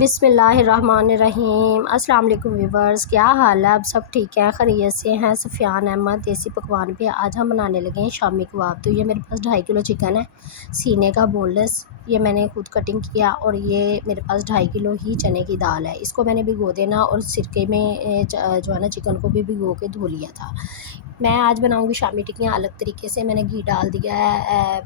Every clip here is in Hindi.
बिस्मिल्लाहिर्रहमानिर्रहीम। अस्सलाम वालेकुम व्यूवर्स, क्या हाल है? आप सब ठीक है, खैरियत से हैं? सफ़ियान अहमद देसी पकवान पे आज हम बनाने लगे हैं शामी कबाब। तो ये मेरे पास 2.5 किलो चिकन है, सीने का बोनलेस, ये मैंने खुद कटिंग किया। और ये मेरे पास 2.5 किलो ही चने की दाल है, इसको मैंने भिगो देना और सिरके में जो है ना चिकन को भी भिगो के धो लिया था। मैं आज बनाऊंगी शामी टिक्कियाँ अलग तरीके से। मैंने घी डाल दिया है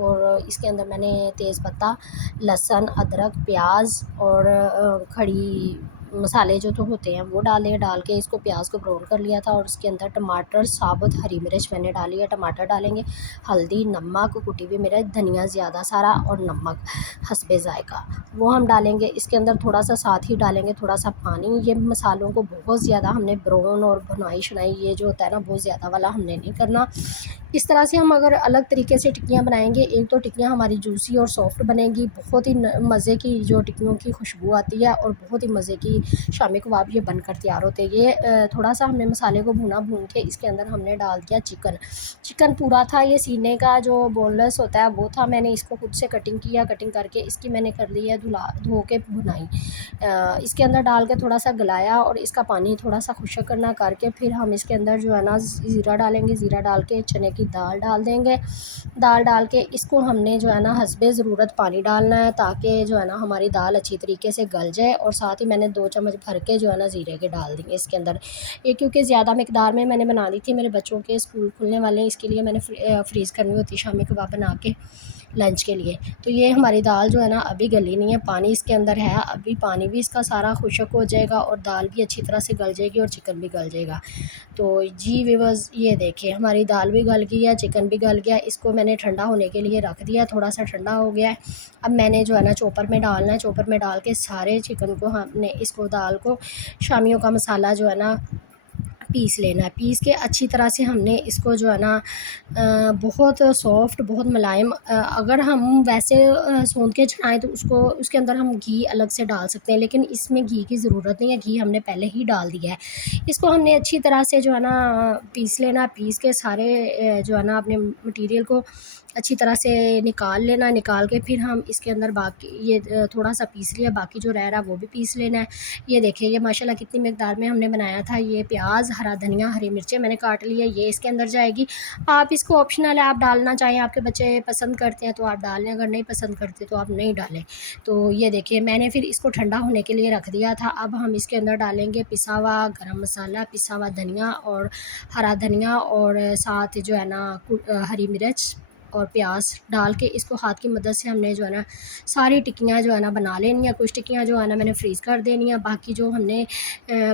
और इसके अंदर मैंने तेज़पत्ता, लहसुन, अदरक, प्याज और खड़ी मसाले जो तो होते हैं वो डाल के इसको प्याज को ब्राउन कर लिया था। और उसके अंदर टमाटर, साबुत हरी मिर्च मैंने डाली है, टमाटर डालेंगे, हल्दी, नमक, कुटी हुई मिर्च, धनिया ज़्यादा सारा और नमक हस्बे ज़ायका वो हम डालेंगे। इसके अंदर थोड़ा सा साथ ही डालेंगे थोड़ा सा पानी। ये मसालों को बहुत ज़्यादा हमने ब्राउन और भुनाई शुनाई ये जो होता है ना बहुत ज़्यादा वाला हमने नहीं करना। इस तरह से हम अगर अलग तरीके से टिक्कियाँ बनाएंगे, एक तो टिक्कियाँ हमारी जूसी और सॉफ्ट बनेंगी, बहुत ही मज़े की जो टिक्कियों की खुशबू आती है और बहुत ही मज़े की शामी कबाब ये बनकर तैयार होते हैं। ये थोड़ा सा हमने मसाले को भून के इसके अंदर हमने डाल दिया चिकन पूरा था। ये सीने का जो बोनलेस होता है वो था, मैंने इसको खुद से कटिंग किया, कटिंग करके इसकी मैंने कर ली है धो के भुनाई। इसके अंदर डाल के थोड़ा सा गलाया और इसका पानी थोड़ा सा खुश्क करना करके फिर हम इसके अंदर जो है ना ज़ीरा डालेंगे। ज़ीरा डाल के चने की दाल डाल देंगे। दाल डाल के इसको हमने जो है ना हस्बे ज़रूरत पानी डालना है ताकि जो है ना हमारी दाल अच्छी तरीके से गल जाए। और साथ ही मैंने 2 चम्मच भर के जो है ना ज़ीरे के डाल दिए इसके अंदर। ये क्योंकि ज़्यादा मकदार में मैंने बना दी थी, मेरे बच्चों के स्कूल खुलने वाले हैं, इसके लिए मैंने फ्रीज़ करनी होती शामी कबाब बना के लंच के लिए। तो ये हमारी दाल जो है ना अभी गली नहीं है, पानी इसके अंदर है, अभी पानी भी इसका सारा खुश्क हो जाएगा और दाल भी अच्छी तरह से गल जाएगी और चिकन भी गल जाएगा। तो जी व्यूअर्स, ये देखिए हमारी दाल भी गल गई है, चिकन भी गल गया। इसको मैंने ठंडा होने के लिए रख दिया, थोड़ा सा ठंडा हो गया है। अब मैंने जो है ना चॉपर में डालना है, चॉपर में डाल के सारे चिकन को हमने इसको दाल को शामियों का मसाला जो है ना पीस लेना है। पीस के अच्छी तरह से हमने इसको जो है ना बहुत सॉफ्ट, बहुत मुलायम, अगर हम वैसे सोंध के चढ़ाएँ तो उसको उसके अंदर हम घी अलग से डाल सकते हैं, लेकिन इसमें घी की ज़रूरत नहीं है, घी हमने पहले ही डाल दिया है। इसको हमने अच्छी तरह से जो है ना पीस लेना, पीस के सारे जो है ना अपने मटीरियल को अच्छी तरह से निकाल लेना। निकाल के फिर हम इसके अंदर बाकी ये थोड़ा सा पीस लिया, बाकी जो रह रहा है वो भी पीस लेना है। ये देखिए ये माशाल्लाह कितनी मकदार में हमने बनाया था। ये प्याज, हरा धनिया, हरी मिर्चें मैंने काट ली है, ये इसके अंदर जाएगी। आप इसको ऑप्शनल है, आप डालना चाहें, आपके बच्चे पसंद करते हैं तो आप डाल लें, अगर नहीं पसंद करते तो आप नहीं डालें। तो ये देखिए मैंने फिर इसको ठंडा होने के लिए रख दिया था। अब हम इसके अंदर डालेंगे पिसा हुआ गरम मसाला, पिसा हुआ धनिया और हरा धनिया और साथ जो है ना हरी मिर्च और प्याज डाल के इसको हाथ की मदद से हमने जो है ना सारी टिक्कियाँ जो है ना बना लेनी है। कुछ टिक्कियाँ जो है ना मैंने फ्रीज़ कर देनी है, बाकी जो हमने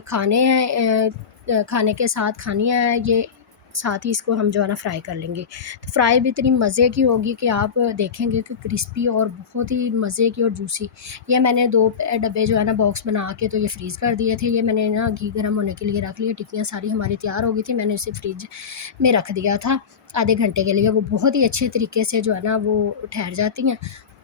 खाने हैं खाने के साथ खानी है, ये साथ ही इसको हम जो है ना फ्राई कर लेंगे। तो फ्राई भी इतनी मज़े की होगी कि आप देखेंगे कि क्रिस्पी और बहुत ही मज़े की और जूसी। ये मैंने 2 डब्बे जो है ना बॉक्स बना के तो ये फ्रीज़ कर दिए थे। ये मैंने ना घी गर्म होने के लिए रख लिए, टिक्कियाँ सारी हमारी तैयार हो गई थी, मैंने इसे फ्रिज में रख दिया था आधे घंटे के लिए। वो बहुत ही अच्छे तरीके से जो है ना वो ठहर जाती हैं।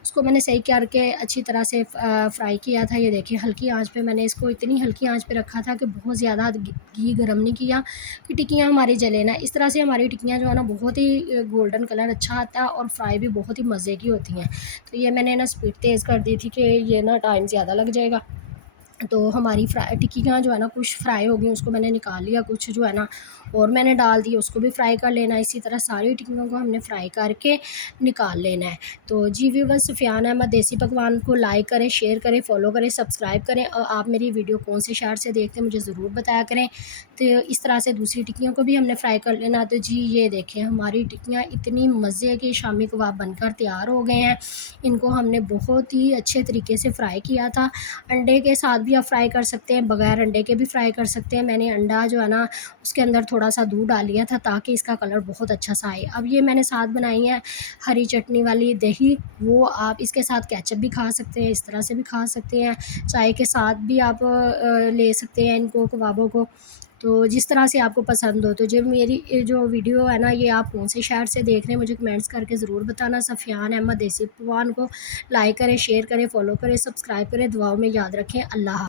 उसको मैंने सही करके अच्छी तरह से फ्राई किया था। ये देखिए हल्की आंच पे मैंने इसको इतनी हल्की आंच पे रखा था कि बहुत ज़्यादा घी गर्म नहीं किया कि टिक्कियाँ हमारी जले ना। इस तरह से हमारी टिक्कियाँ जो है ना बहुत ही गोल्डन कलर अच्छा आता है और फ्राई भी बहुत ही मज़े की होती हैं। तो ये मैंने ना स्पीड तेज़ कर दी थी कि ये ना टाइम ज़्यादा लग जाएगा। तो हमारी टिक्कियाँ जो है ना कुछ फ्राई हो गई, उसको मैंने निकाल लिया, कुछ जो है ना और मैंने डाल दी, उसको भी फ्राई कर लेना है। इसी तरह सारी टिक्कियों को हमने फ्राई करके निकाल लेना है। तो जी व्यूअर्स, सुफियान अहमद देसी पकवान को लाइक करें, शेयर करें, फॉलो करें, सब्सक्राइब करें और आप मेरी वीडियो कौन से शहर से देखते हैं मुझे ज़रूर बताया करें। तो इस तरह से दूसरी टिक्कियों को भी हमने फ्राई कर लेना। तो जी ये देखें हमारी टिक्कियाँ इतनी मज़े के शामी कबाब बनकर तैयार हो गए हैं। इनको हमने बहुत ही अच्छे तरीके से फ्राई किया था। अंडे के साथ भी आप फ्राई कर सकते हैं, बगैर अंडे के भी फ्राई कर सकते हैं। मैंने अंडा जो है ना उसके अंदर थोड़ा सा दूध डाल लिया था ताकि इसका कलर बहुत अच्छा सा आए। अब ये मैंने साथ बनाई है हरी चटनी वाली दही, वो आप इसके साथ केचप भी खा सकते हैं, इस तरह से भी खा सकते हैं, चाय के साथ भी आप ले सकते हैं इनको कबाबों को। तो जिस तरह से आपको पसंद हो। तो जो मेरी ये जो वीडियो है ना ये आप कौन से शहर से देख रहे हैं मुझे कमेंट्स करके ज़रूर बताना। सफ़ियान अहमद देसी पकवान को लाइक करें, शेयर करें, फॉलो करें, सब्सक्राइब करें, दुआओं में याद रखें। अल्लाह।